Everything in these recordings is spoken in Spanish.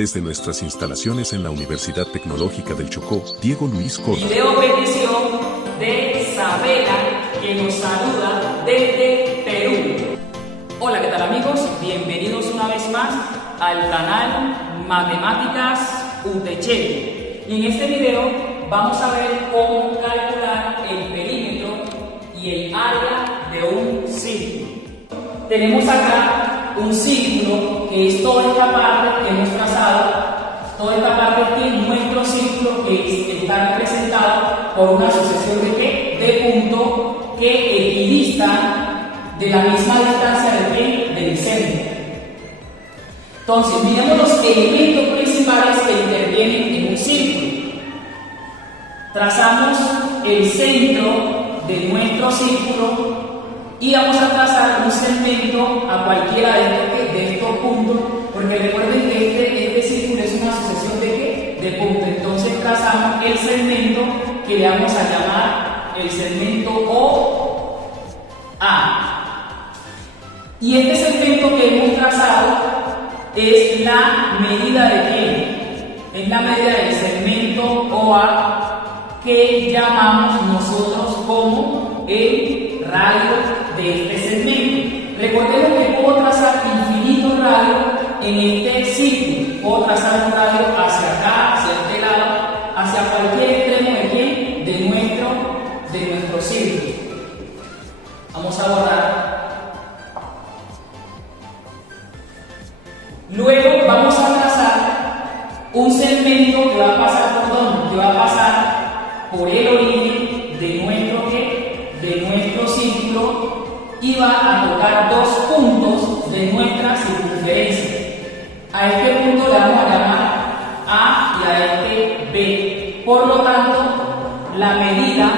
desde nuestras instalaciones en la Universidad Tecnológica del Chocó, Diego Luis Córdoba. Video petición de Isabela, que nos saluda desde Perú. Hola, ¿qué tal amigos? Bienvenidos una vez más al canal Matemáticas UTC. Y en este video vamos a ver cómo calcular el perímetro y el área de un círculo. Tenemos acá un círculo que es toda esta parte que hemos trazado, toda esta parte que es nuestro círculo, que está representado por una sucesión de ¿qué? De puntos que equidistan de la misma distancia del centro. Entonces, miremos los elementos principales que intervienen en un círculo. Trazamos el centro de nuestro círculo y vamos a trazar un segmento a cualquiera de estos puntos, porque recuerden que este círculo es una sucesión de ¿qué? De puntos. Entonces trazamos el segmento que le vamos a llamar el segmento OA. Y este segmento que hemos trazado es la medida de ¿qué? Es la medida del segmento OA, que llamamos nosotros como el radio de este segmento. Recordemos que puedo trazar infinitos radios en este círculo. Puedo trazar un radio hacia acá, hacia este lado, hacia cualquier extremo de ¿quién? De nuestro círculo. Vamos a borrar. Luego vamos a trazar un segmento que va a pasar por ¿dónde? Que va a pasar por el origen de nuestro círculo y va a tocar dos puntos de nuestra circunferencia. A este punto le vamos a llamar A y a este B. Por lo tanto, la medida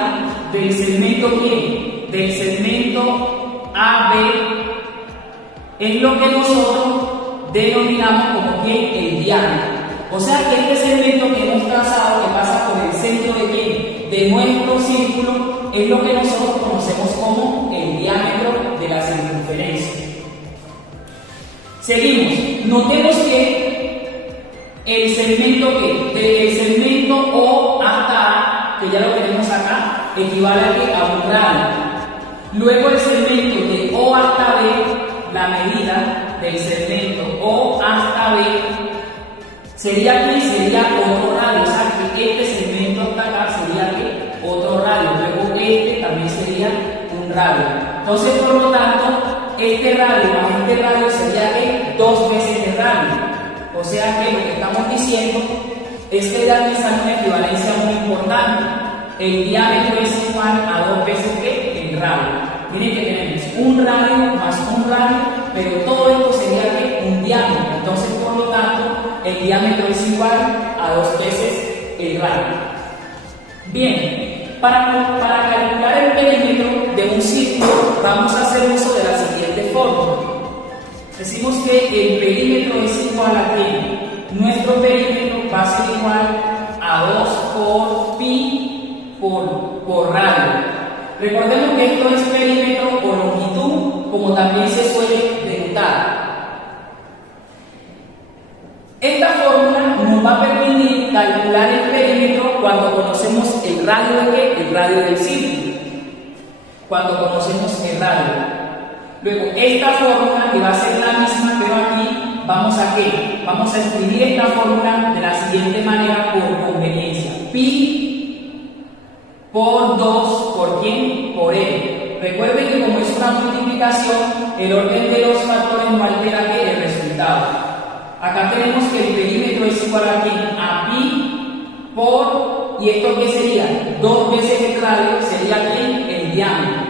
del segmento ¿qué? Del segmento AB es lo que nosotros denominamos como ¿qué? El diámetro. O sea que este segmento que hemos trazado, que pasa por el centro de ¿qué? De nuestro círculo, es lo que nosotros conocemos como el diámetro de la circunferencia. Seguimos. Notemos que el segmento ¿qué? Desde el segmento O hasta A, que ya lo tenemos acá, equivale a un radio. Luego el segmento de O hasta B, la medida del segmento O hasta B, sería otro radio. O sea que este segmento hasta acá sería ¿qué? Otro radio. Luego este también sería un radio. Entonces, por lo tanto, este radio más este radio sería ¿qué? Dos veces el radio. O sea que lo que estamos diciendo es que ya está una equivalencia muy importante. El diámetro es igual a dos veces ¿qué? El radio. Miren que tenemos un radio más un radio, pero todo esto sería ¿qué? Un diámetro. Entonces, por lo tanto, el diámetro es igual a dos veces el radio. Bien, para calcular el perímetro de un círculo vamos a hacer uso de la siguiente fórmula. Decimos que el perímetro es igual a que nuestro perímetro va a ser igual a 2 por pi por radio. Recordemos que esto es perímetro o longitud, como también se suele denotar. Esta fórmula nos va a permitir calcular el perímetro cuando conocemos el radio de ¿qué? El radio del círculo. Cuando conocemos el radio. Luego, esta fórmula, que va a ser la misma, pero aquí vamos a ¿qué? Vamos a escribir esta fórmula de la siguiente manera por conveniencia. Pi por 2, ¿por quién? Por L. Recuerden que como es una multiplicación, el orden de los factores no altera ¿qué? El resultado. Acá tenemos que el perímetro es igual a ¿quién? A pi por, ¿y esto qué sería? Dos veces el radio sería ¿quién? El diámetro.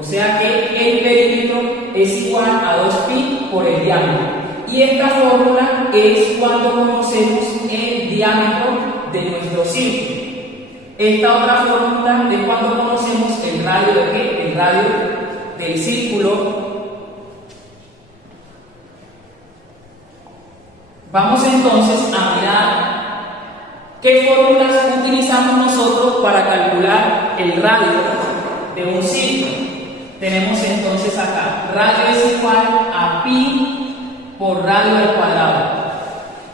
O sea que el perímetro es igual a 2 pi por el diámetro. Y esta fórmula es cuando conocemos el diámetro de nuestro círculo. Esta otra fórmula es cuando conocemos el radio de ¿qué? El radio del círculo. Vamos entonces a mirar qué fórmulas utilizamos nosotros para calcular el radio de un círculo. Tenemos entonces acá, radio es igual a pi por radio al cuadrado.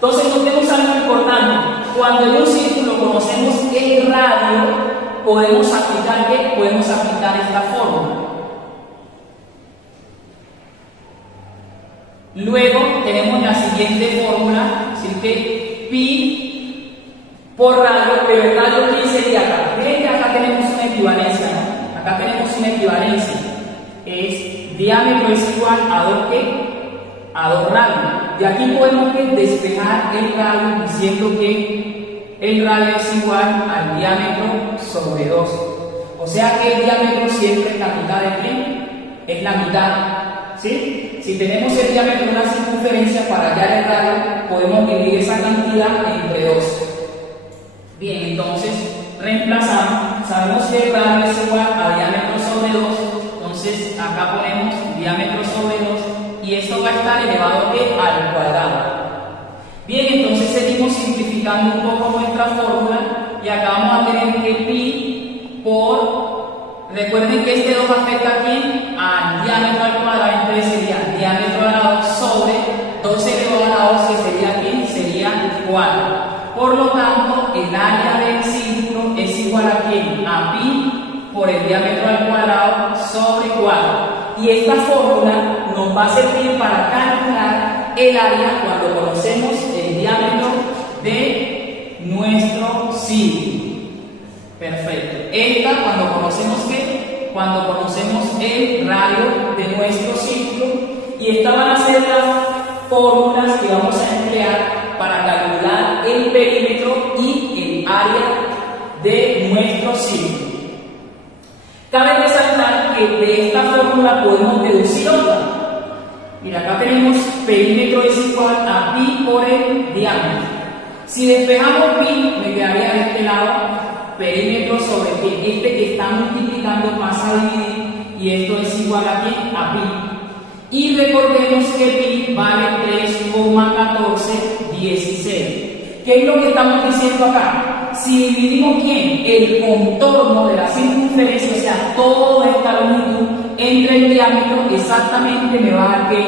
Entonces notemos algo importante. Cuando en un círculo conocemos el radio, podemos aplicar ¿qué? Podemos aplicar esta fórmula. Luego tenemos la siguiente fórmula, es decir que pi por radio, pero el radio ¿qué sería acá? Miren que acá tenemos una equivalencia, ¿no? Acá tenemos una equivalencia. Es diámetro es igual a 2 ¿qué? A 2 radios. Y aquí podemos despejar el radio diciendo que el radio es igual al diámetro sobre 2. O sea que el diámetro siempre es la mitad de ¿qué? Es la mitad. ¿Sí? Si tenemos el diámetro de una circunferencia para hallar el radio, podemos dividir esa cantidad entre 2. Bien, entonces reemplazamos. Sabemos que el radio es igual a diámetro sobre 2. Entonces acá ponemos diámetro sobre 2. Y esto va a estar elevado al cuadrado. Bien, entonces seguimos simplificando un poco nuestra fórmula y acá vamos a tener que pi por, recuerden que este 2 afecta aquí al diámetro al cuadrado, entonces sería diámetro a la 2 sobre 2 elevado a la 2, que sería aquí, sería 4. Por lo tanto, el área del círculo es igual a ¿quién? A pi por el diámetro al cuadrado sobre 4. Y esta fórmula nos va a servir para calcular el área cuando conocemos el diámetro de nuestro círculo. Perfecto. Esta cuando conocemos ¿qué? Cuando conocemos el radio de nuestro círculo. Y estas van a ser las fórmulas que vamos a emplear para calcular el perímetro y el área de nuestro círculo. Cabe resaltar que de esta fórmula podemos deducir otra. Mira, acá tenemos perímetro es igual a pi por el diámetro. Si despejamos pi, me quedaría de este lado perímetro sobre que este que está multiplicando pasa a dividir y esto es igual a ¿qué? A pi. Y recordemos que pi vale 3,1416. ¿Qué es lo que estamos diciendo acá? Si dividimos ¿quién? El contorno de la circunferencia, o sea, toda esta longitud entre el diámetro, exactamente me va a dar que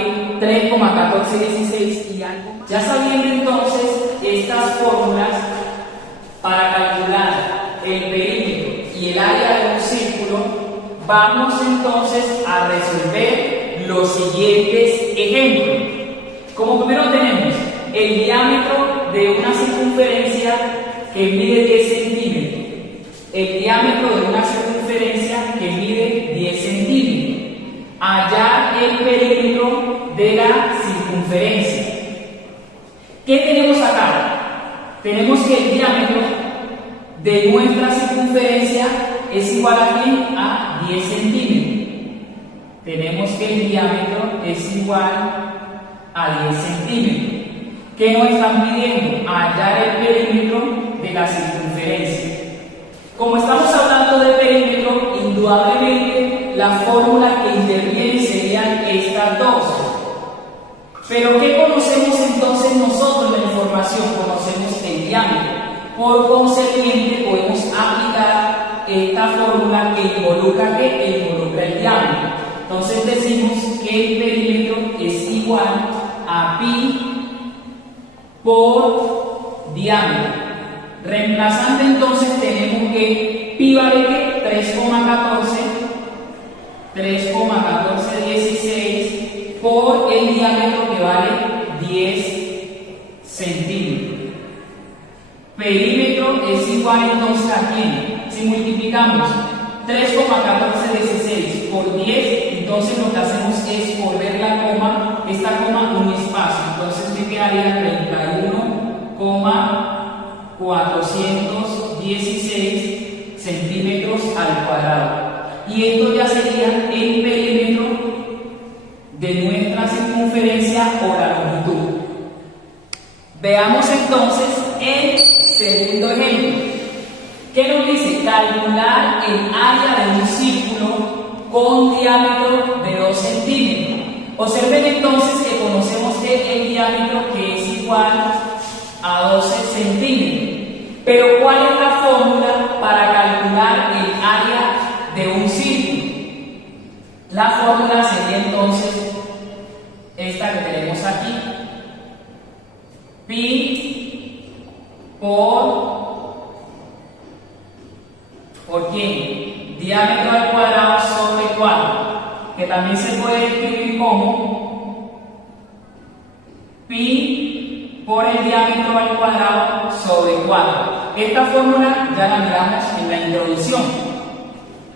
3,1416 y algo más. Ya sabiendo entonces estas fórmulas para calcular el perímetro y el área de un círculo, vamos entonces a resolver los siguientes ejemplos. Como primero tenemos el diámetro de una circunferencia que mide 10 centímetros. El diámetro de una circunferencia que mide 10 centímetros. Hallar el perímetro de la circunferencia. ¿Qué tenemos acá? Tenemos que el diámetro de nuestra circunferencia es igual a 10 centímetros. Tenemos que el diámetro es igual a 10 centímetros. ¿Qué nos están pidiendo? Hallar el perímetro de la circunferencia. Como estamos hablando de perímetro, indudablemente la fórmula que interviene serían estas dos. Pero ¿qué conocemos entonces nosotros de la información? Conocemos el diámetro. Por consiguiente, podemos aplicar esta fórmula que involucra el diámetro. Entonces decimos que el perímetro es igual a pi por diámetro. Reemplazando entonces tenemos que pi vale 3,1416 por el diámetro que vale 10 centímetros. Perímetro es igual entonces a ¿quién? Si multiplicamos 3,1416 por 10, entonces lo que hacemos es volver la coma, esta coma un espacio, entonces me quedaría 31,416 centímetros al cuadrado. Y esto ya sería el perímetro de nuestra circunferencia o la longitud. Veamos entonces el segundo ejemplo. ¿Qué nos dice? Calcular el área de un círculo con diámetro de 2 centímetros. Observen entonces que conocemos el diámetro que es igual a 12 centímetros. Pero ¿cuál es la fórmula para calcular el área de un círculo? La fórmula sería entonces esta que tenemos aquí. Pi ¿por quién? Diámetro al cuadrado sobre 4, que también se puede escribir como pi por el diámetro al cuadrado sobre 4. Esta fórmula ya la miramos en la introducción.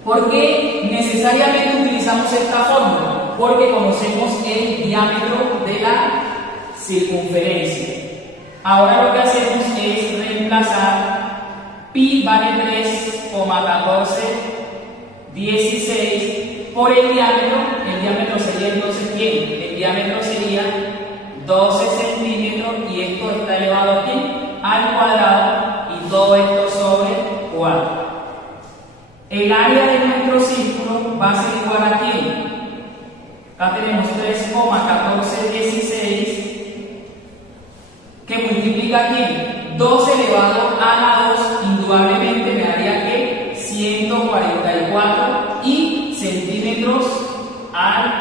¿Por qué necesariamente utilizamos esta fórmula? Porque conocemos el diámetro de la circunferencia. Ahora lo que hacemos es reemplazar pi vale 3,1416 por el diámetro sería entonces ¿quién? El diámetro sería 12 centímetros y esto está elevado aquí al cuadrado y todo esto sobre 4. El área de nuestro círculo va a ser igual a ¿quién? Acá tenemos 3,1416 que multiplica ¿quién? 2 elevado a la 2, indudablemente me daría que 144 y centímetros al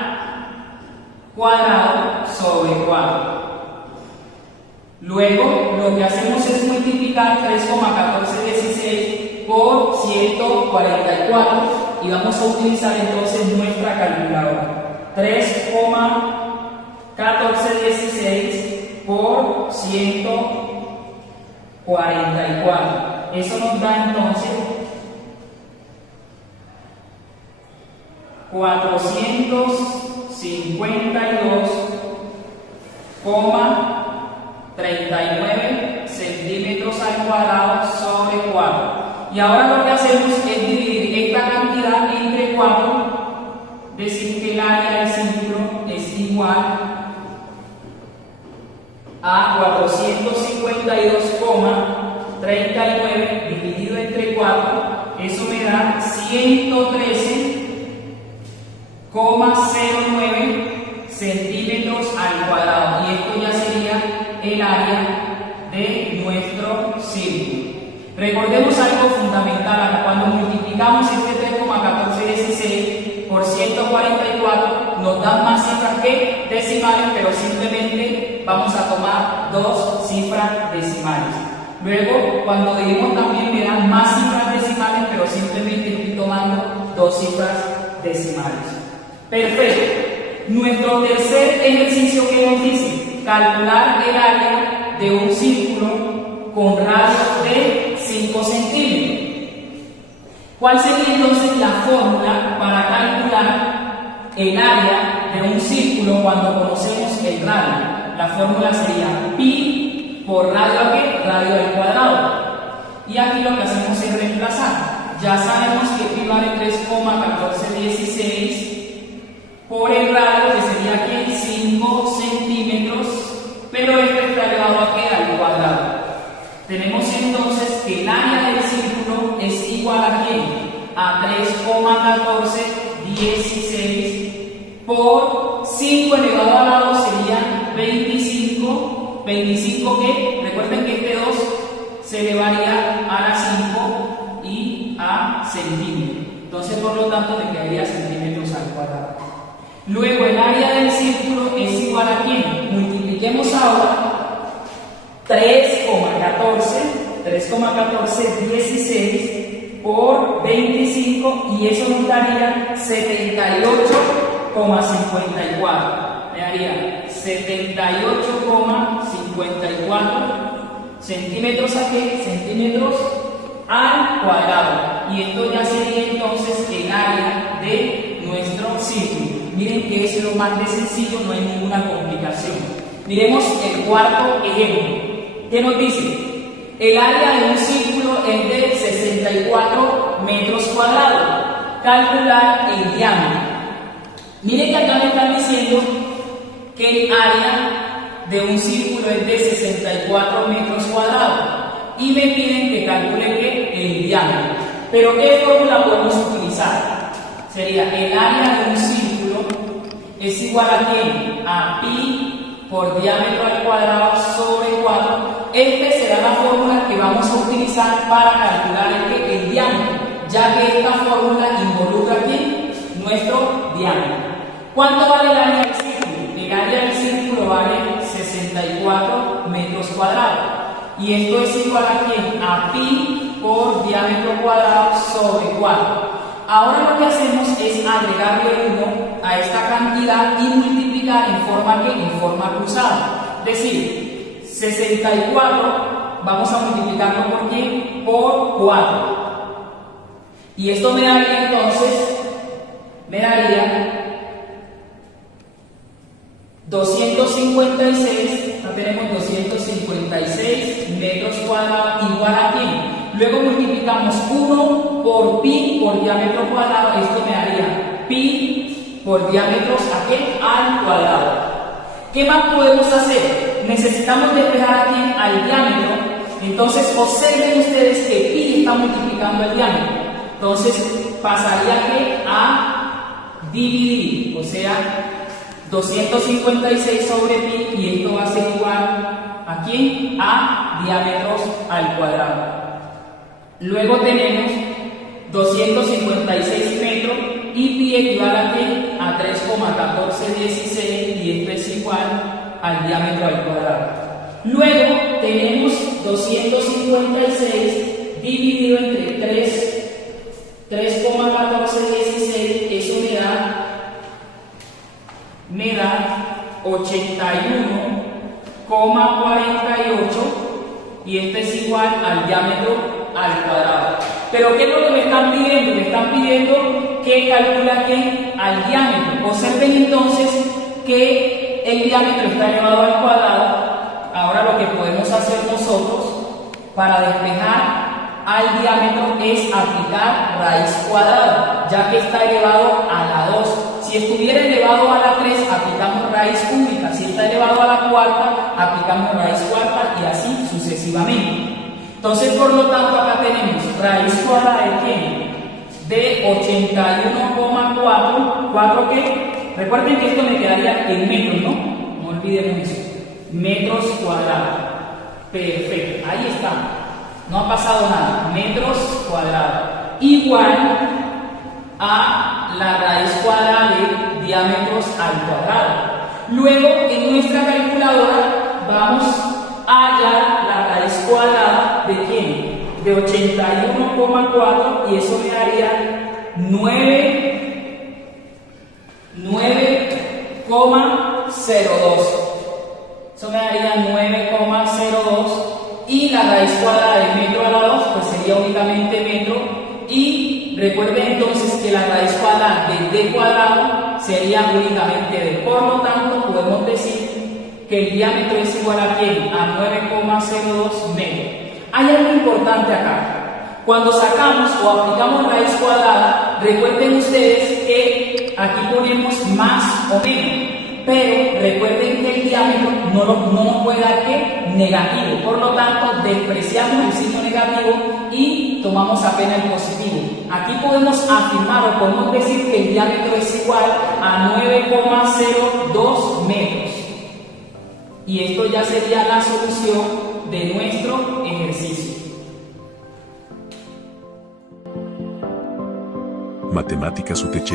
cuadrado sobre 4. Luego lo que hacemos es multiplicar 3,1416 por 144 y vamos a utilizar entonces nuestra calculadora. 3,1416 por 144. Eso nos da entonces 452,39 centímetros al cuadrado sobre 4. Y ahora lo que hacemos es dividir esta cantidad entre 4, decir que el área del círculo es igual a 452,39 dividido entre 4, eso me da 113,09 centímetros al cuadrado y esto ya sería el área de nuestro círculo. Recordemos algo fundamental acá, cuando multiplicamos este 3,1416 por 144 nos dan más cifras que decimales, pero simplemente vamos a tomar 2 cifras decimales. Luego, cuando dividimos también me dan más cifras decimales, pero simplemente estoy tomando 2 cifras decimales. Perfecto. Nuestro tercer ejercicio que nos dice calcular el área de un círculo con radio de 5 centímetros. ¿Cuál sería entonces la fórmula para calcular el área de un círculo cuando conocemos el radio? La fórmula sería pi por radio ¿a qué? Radio al cuadrado. Y aquí lo que hacemos es reemplazar. Ya sabemos que pi vale 3,1416 por el radio, que sería aquí 5 centímetros, pero esto está elevado ¿a qué? Al cuadrado. Tenemos entonces que el área del círculo es igual a ¿quién? A 3,1416 por 5 elevado a la 2 sería 25. 25 que, recuerden que este 2 se elevaría a la 5 y a centímetros. Entonces, por lo tanto, me quedaría centímetros al cuadrado. Luego, el área del círculo es igual a ¿quién? Multipliquemos ahora 3,1416 por 25 y eso nos daría 78,54. Me daría 78,54 centímetros ¿a qué? Centímetros al cuadrado. Y esto ya sería entonces el área de nuestro círculo. Miren que es lo más de sencillo, no hay ninguna complicación. Miremos el cuarto ejemplo. ¿Qué nos dice? El área de un círculo es de 64 metros cuadrados. Calcular el diámetro. Miren que acá me están diciendo que el área de un círculo es de 64 metros cuadrados. Y me piden que calcule el diámetro. Pero ¿qué fórmula podemos utilizar? Sería el área de un círculo es igual a ¿quién? A pi por diámetro al cuadrado sobre 4. Esta será la fórmula que vamos a utilizar para calcular el diámetro, ya que esta fórmula involucra aquí nuestro diámetro. ¿Cuánto vale el área del círculo? El área del círculo vale 64 metros cuadrados. Y esto es igual a ¿qué? A pi por diámetro cuadrado sobre 4. Ahora lo que hacemos es agregarle 1 a esta cantidad y multiplicar en forma ¿qué? En forma cruzada. Es decir, 64 vamos a multiplicarlo por ¿qué? Por 4. Y esto me daría entonces, 256, ya tenemos 256 metros cuadrados igual a ¿qué? Luego multiplicamos 1 por pi por diámetro cuadrado, esto me daría pi por diámetros ¿a qué? Al cuadrado. ¿Qué más podemos hacer? Necesitamos despejar aquí al diámetro, entonces observen ustedes que pi está multiplicando el diámetro, entonces pasaría ¿qué? A dividir, o sea, 256 sobre pi, y esto va a ser igual ¿a quién? A diámetros al cuadrado. Luego tenemos 256 metros y pi equivale ¿a qué? A 3,1416, y esto es igual al diámetro al cuadrado. Luego tenemos 256 dividido entre 3,1416, eso me da 81,48, y esto es igual al diámetro al cuadrado. Pero ¿qué es lo que me están pidiendo? Me están pidiendo que calcule aquí al diámetro. Observen entonces que el diámetro está elevado al cuadrado. Ahora lo que podemos hacer nosotros para despejar al diámetro es aplicar raíz cuadrada, ya que está elevado a la 2. Si estuviera elevado a la 3, aplicamos raíz única. Si está elevado a la cuarta, aplicamos raíz cuarta, y así sucesivamente. Entonces, por lo tanto, acá tenemos raíz cuadrada de ¿qué? De 81,4. ¿4 qué? Recuerden que esto me quedaría en metros, ¿no? No olvidemos eso. Metros cuadrados. Perfecto, ahí está. No ha pasado nada. Metros cuadrados. Igual a la raíz cuadrada de diámetros al cuadrado. Luego, en nuestra calculadora, vamos a hallar la raíz cuadrada de ¿quién? De 81,4, y eso me daría 9,02. Eso me daría 9,02, y la raíz cuadrada de metro a la 2 pues sería únicamente metro, y recuerden entonces que la raíz cuadrada de d cuadrado sería únicamente d. Por lo tanto, podemos decir que el diámetro es igual a ¿quién? A 9,02 metros. Hay algo importante acá. Cuando sacamos o aplicamos raíz cuadrada, recuerden ustedes que aquí ponemos más o menos, pero recuerden que el diámetro no nos puede dar ¿qué? Negativo. Por lo tanto, despreciamos el signo negativo y tomamos apenas el positivo. Aquí podemos afirmar o podemos decir que el diámetro es igual a 9,02 metros. Y esto ya sería la solución de nuestro ejercicio. Matemáticas UTC.